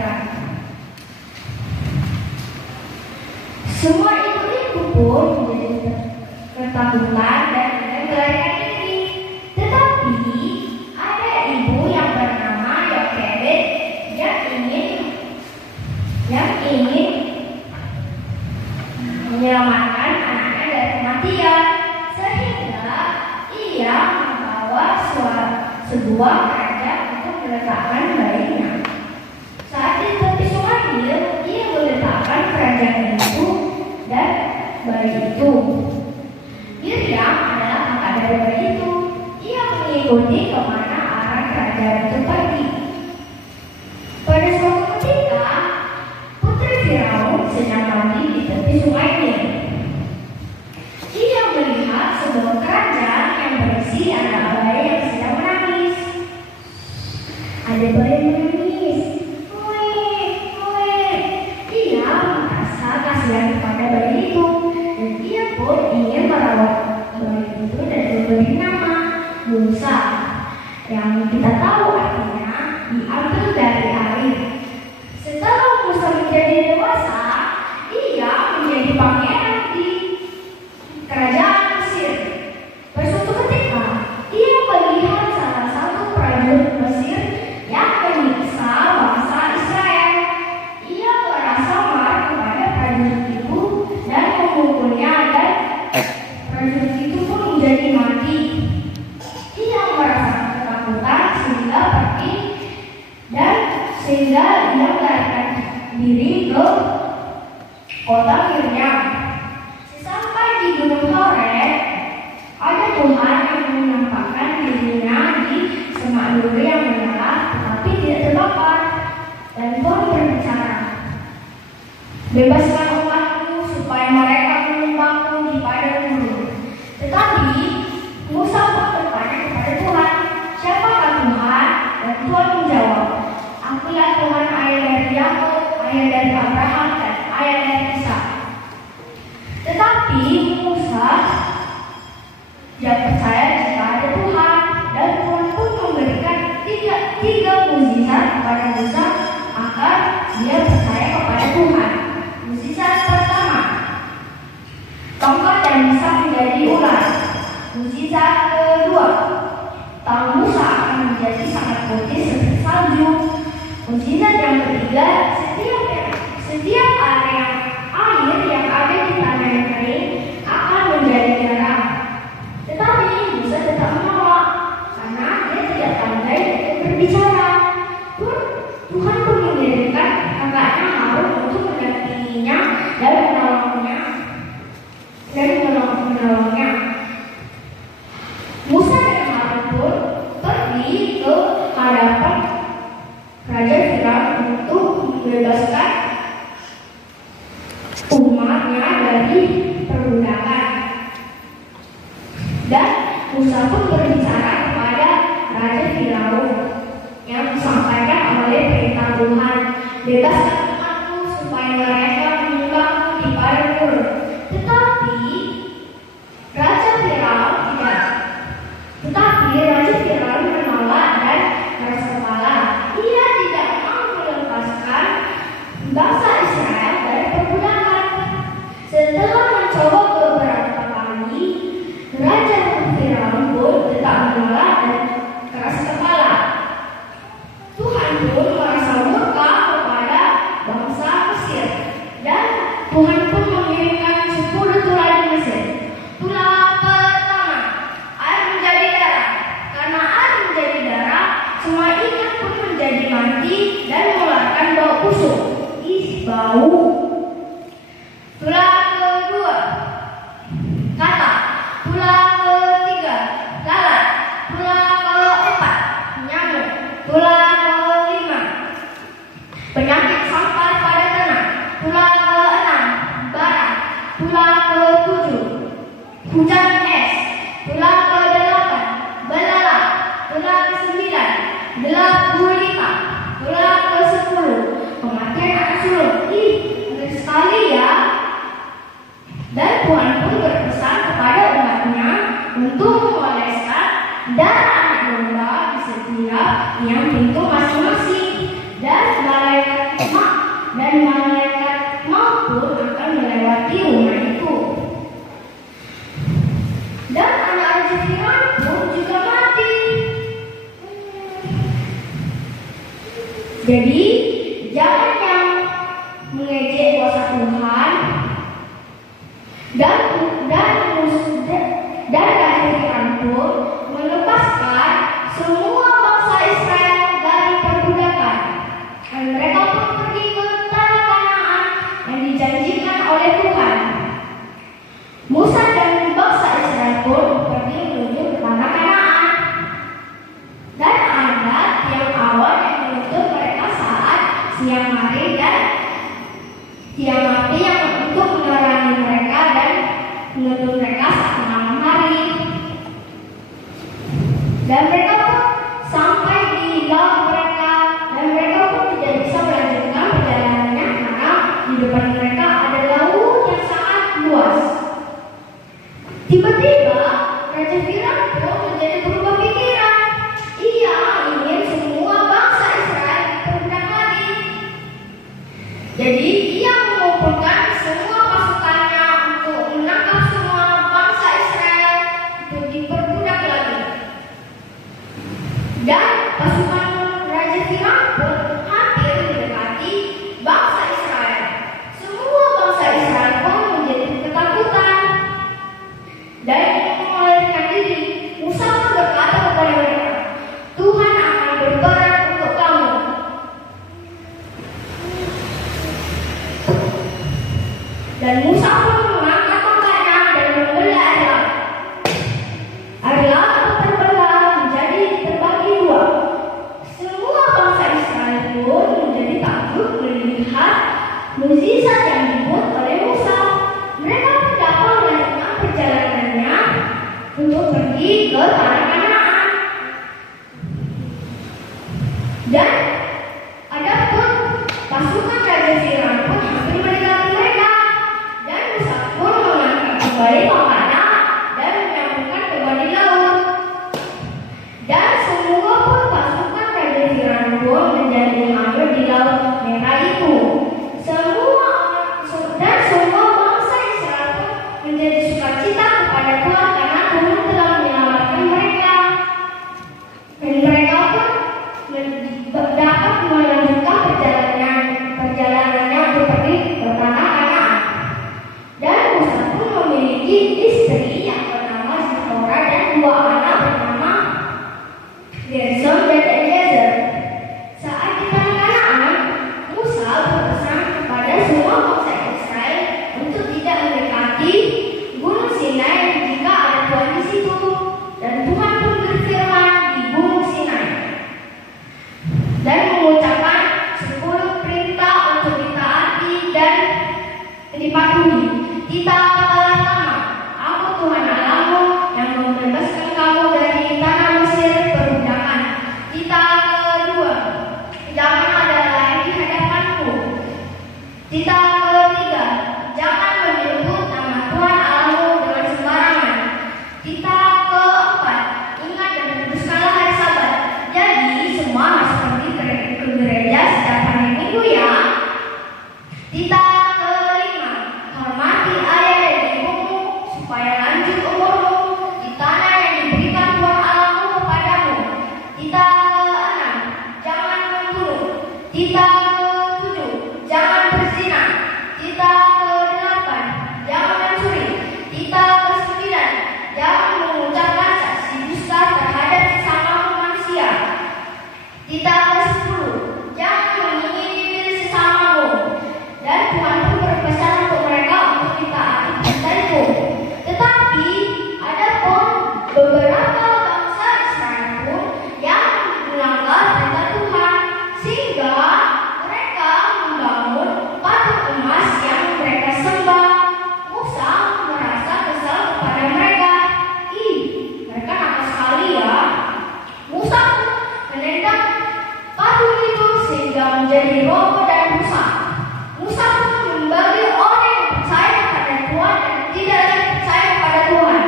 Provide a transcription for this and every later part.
bergerak. Semua ibu-ibu pun menjadi ketakutan dan melarikan diri. Tetapi ada ibu yang bernama Yokebed yang ingin menyelamatkan anaknya dari kematian, sehingga ia membawa sebuah kerajaan untuk meletakkan bayinya. Saat di tepi sungai Nil, ia meletakkan kerajaan itu dan bayi itu. Miriam adalah kakak dari bayi itu. Ia mengikuti kemana arah kerajaan itu pergi. Pada suatu ketika, putri Firaun sedang mandi di tepi sungai Nil. Ia melihat sebuah kerajaan yang berisi anak bayi yang sedang menangis. Ada bayi menangis. Ia merasa kasihan kepada bayi itu, dan ia pun ingin merawat bayi itu dan memberi nama Musa, yang kita tahu artinya diambil dari air. Setelah Musa menjadi dewasa, ia menjadi pangeran di kerajaan Mesir. Pada suatu ketika, ia melihat salah satu prajurit Mesir yang menyiksa bangsa Israel. Ia merasa marah kepada prajurit itu dan memukulnya, dan prajurit itu pun menjadi mati. Ia merasa ketakutan sehingga ia melarikan diri ke kota Miriam. Sesampai di Gunung Horeb, ada Tuhan yang menampakkan dirinya di semak duri yang menyala tetapi tidak terbakar, dan Tuhan berbicara, "Bebaskan umatku supaya mereka menyembahku di padang gurun." Tetapi Musa pun bertanya kepada Tuhan, "Siapakah Tuhan?" Dan Tuhan menjawab, "Akulah Tuhan, ayah dari Yakub, ayah dari Abraham, dan ayah dari Ishak." Tetapi Musa tidak percaya jika ada Tuhan, dan Tuhan pun memberikan tiga mukjizat kepada Musa agar dia percaya kepada Tuhan. Mukjizat pertama, tongkat dan bisa menjadi ular. Mukjizat kedua, tangan Musa akan menjadi sangat putih seperti salju. Mukjizat yang ketiga, setiap area air yang ada di tanah yang kering akan menjadi garam. Tetapi Musa tetap menolak karena dia tidak pandai berbicara. Tuhan pun mengirimkan kakaknya Harun untuk mendampinginya dan menolongnya. Musa dan Harun pun pergi ke hadapan Raja Firaun untuk membebaskan umatnya dari perbudakan. Dan Musa pun berbicara kepada Raja Firaun yang disampaikan oleh perintah Tuhan, "Bebaskan umatku supaya mereka menyembahku di padang gurun." Tetapi Raja Firaun menolak dan keras kepala. Ia tidak mau melepaskan bangsa Israel dari perbudakan. Setelah mencoba beberapa kali, Raja Firaun pun tetap menolak dan keras kepala. Tuhan pun merasa murka kepada bangsa Mesir, dan Tuhan pun mengirimkan 10 tulah di Mesir. Tulah pertama, air menjadi darah. Karena air menjadi darah, semua ikan pun menjadi mati dan mengeluarkan bau busuk. Bau. Tulah kedua, kata. Tulah ketiga, lalat. Tulah keempat, nyamuk. Tulah kelima, penyakit sampar pada tanah. Tulah keenam, bara. Tulah ketujuh, hujan es. Tulah kedelapan, belalang. Tulah ke-9, gelap gulita. Tulah ke-10, kematian anak sulung. Ngeri sekali ya. Dan Tuhan pun berpesan kepada umatnya untuk mengoleskan darah anak domba di setiap tiang pintu masing-masing. Dan malaikat dan malaikat maut pun akan melewati rumah itu. Dan anak Raja Firaun pun juga mati. Jadi jangan yang mengejek kuasa Tuhan dan Raja Firaun pun melepaskan semua bangsa Israel dari perbudakan. Dan mereka pun pergi ke tanah Kanaan yang dijanjikan oleh Tuhan. Musa dan bangsa Israel pun pergi menuju ke tanah Kanaan. Dan ada tiang awan yang menutup mereka saat siang hari dan tiang api yang untuk menerangi mereka dan menutup mereka saat malam hari. Dan mereka pun sampai di laut mereka, dan mereka pun tidak bisa melanjutkan perjalanannya karena di depan mereka ada laut yang sangat luas. Tiba-tiba Raja Firaun pun menjadi berubah pikiran. Ia ingin semua bangsa Israel diperbudak lagi. Jadi ia mengumpulkan semua pasukannya untuk menangkap semua bangsa Israel untuk diperbudak lagi. Dan pasukan Raja Firaun pun hampir mendekati bangsa Israel. Semua bangsa Israel pun menjadi ketakutan dan melarikan diri. Musa pun berkata kepada mereka, Tuhan akan berperang untuk kamu. Dan Musa pun mengangkat tongkatnya dan membelah air laut. Air laut terbelah menjadi terbagi dua. Semua bangsa Israel pun menjadi takut melihat mukjizat yang dibuat oleh Musa. Mereka pun dapat melanjutkan perjalanannya untuk pergi ke tanah Kanaan. Dan adapun pasukan Raja Firaun pun hampir mendekati mereka. Dan Musa pun mengangkat kembali tongkatnya dan menyambungkan kembali laut. Dan semua pun pasukan Raja Firaun pun menjadi hancur di laut merah itu. Semua bangsa Israel pun menjadi sukacita kepada Tuhan karena Tuhan telah menyelamatkan mereka. Dan mereka pun dapat melanjutkan perjalanannya untuk pergi ke tanah Kanaan. Dan Musa pun memiliki istri yang bernama Zipora dan dua anak bernama Gersom dan Eliezer. Saat di tanah Kanaan, Musa berpesan kepada semua bangsa Israel untuk tidak mendekati Gunung Sinai jika ada Tuhan di situ. Dan Tuhan pun berfirman di Gunung Sinai dan mengucapkan 10 perintah untuk ditaati dan dipatuhi. Kita katalah pertama, Aku Tuhan Allahmu yang membebaskan kamu dari tanah Mesir perbudakan. Kita kedua, jangan ada lain di hadapanku. Kita ketiga, jangan menyebut nama Tuhan Allahmu dengan sembarangan. Kita keempat, ingat dan kuduskanlah hari Sabat. Jadi semua harus pergi ke gereja setiap hari Minggu ya. Kita kelima, hormati ayah dan ibumu supaya lanjut umurmu di tanah yang diberikan Tuhan Allahmu kepadamu. Kita keenam, jangan membunuh. Kita ketujuh, jangan berzina. Kita kedelapan, jangan mencuri. Kita kesembilan, jangan mengucapkan saksi dusta terhadap sesama manusia. Kita ke-10, jangan mengingini sesamamu. Dan Tuhan pun berpesan untuk mereka untuk ditaati perintah itu. Tetapi ada pun beberapa bangsa Israel pun yang melanggar perintah Tuhan, sehingga mereka membangun patung emas yang mereka sembah. Musa merasa kesal kepada mereka. Mereka nakal sekali ya. Musa pun menendang patung itu sehingga menjadi roboh dan rusak. Musa pun membagi orang yang percaya kepada Tuhan dan tidak lagi percaya kepada Tuhan.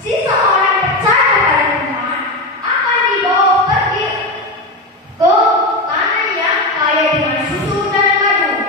Sisa orang yang percaya kepada Tuhan akan dibawa pergi ke tanah yang kaya dengan susu dan madu.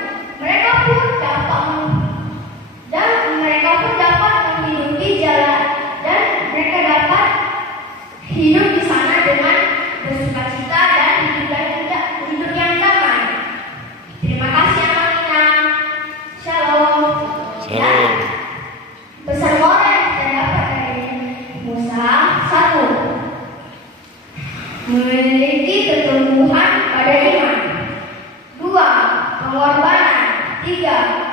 ketiga,